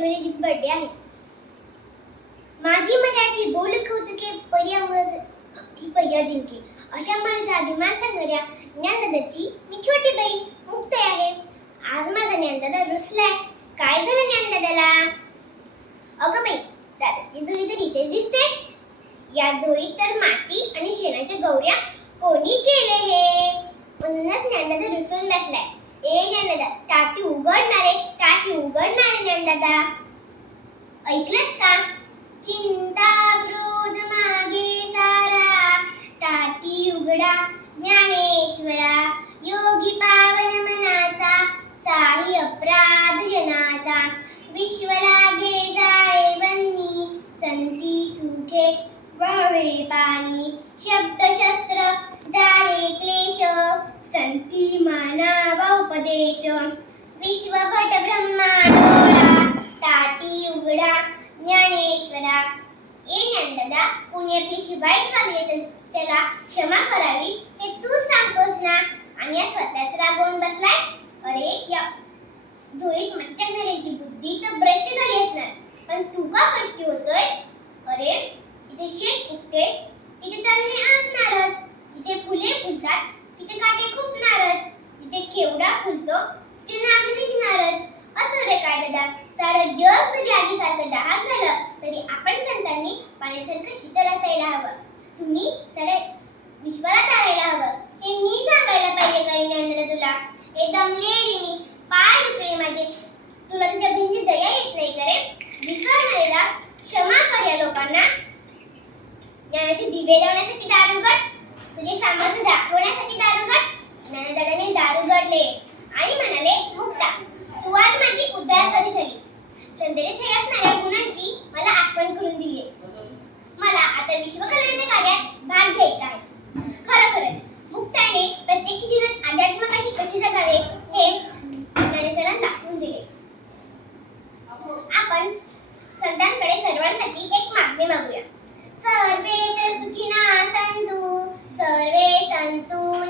वैष्णवीजीचा birthday आहे. माझी मराठी बोल कौतुके पर्यावरण ही पहिल्या जिंके अशा माझा अभिमान सांगणाऱ्या ज्ञानदादाची मी छोटी बहीण मुक्ता आहे. आज माझा ज्ञानदादा रुसलाय. काय झालं ज्ञानदादाला? अगं बाई, दादाची झोळी तर इथे दिसते. या झोळीत तर माती आणि शेणाच्या गौऱ्या कोणी केले हे? म्हणूनच ज्ञानदादा रुसून बसलाय. ए ज्ञानदादा, टाटी उघडणारे ज्ञानदादा. ऐकलंस का? चिंता क्रोध मागे सारा, टाटी उघडा ज्ञानेश्वरा. योगी पावन मनाचा, साही अपराध जनाचा. विश्व लागे जाळे वन्नी, संती सुखे व्हावे पाणी. शब्द शस्त्र जाळे क्लेश, संती मानावा उपदेश. विश्वभट ब्रह्मा डोळा, टाटी उघडा ज्ञानेश्वरा. ए ज्ञानदादा, कोणी आपल्याशी वाईट वागले तर त्याला क्षमा करावी हे तू सांगतोस ना, आणि स्वतःच रागवून बसलाय. अरे, या झोळीत माती टाकणाऱ्याची बुद्धी तर भ्रष्ट झाली असणार, पण तू का कष्टी होतोयस? अरे, इथे शेत उगते, तिथे तण असणारच. तिथे फुले फुलतात, तिथे काटे खुपणारच. तिथे केवडा फुलतो, तिथे नाग निघणारच. असं रे काय दादा, सारं जग जरी आधीसारखं दहाक झालं तरी आपण संतांनी पाण्यासारखं शीतल असायला हवं. तुम्ही सारे विश्वाला तारायला हवं. हे मी सांगायला पाहिजे का ज्ञानदादा तुला? हे दमले रे मी, पाय दुखले माझे. तुला तुझ्या बहिणीची दया येत नाही का रे? विसरणाऱ्याला क्षमा कर. या लोकांना ज्ञानाचे दिवे लावण्यासाठी दारू उघड, तुझे सामर्थ्य दाखवण्यासाठी दारू उघड. ज्ञानदादाने दारू उघडले आणि म्हणाले, मुक्ता, तू आज माझी उद्धार कधी झालीस. संदेश ठेवी असणाऱ्या गुणांची मला आठवण करून दिली. मला आता विश्वकल्याणाच्या कार्यात भाग घ्यायचा आहे. खरोखरच मुक्ताने प्रत्येक जीवनात अध्यात्माची कशी जगावे हे ज्ञानेश्वरांनी दाखवून दिले. आपण संतांकडे सर्वांसाठी एक मागणी मागूया. सर्वे तर सुखिनः सन्तु, सर्वे सन्तु